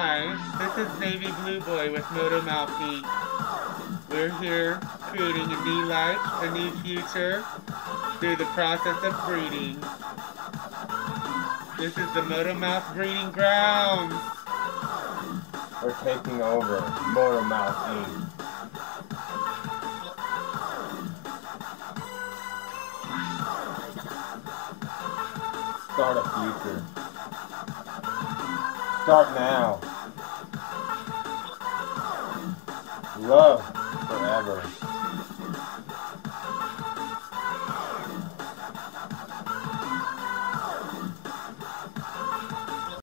Hi, this is Navy Blue Boy with Motomouth Inc. We're here creating a new life, a new future through the process of breeding. This is the Motomouth breeding grounds. We're taking over Motomouth Inc. Start a future. Start now. Love forever.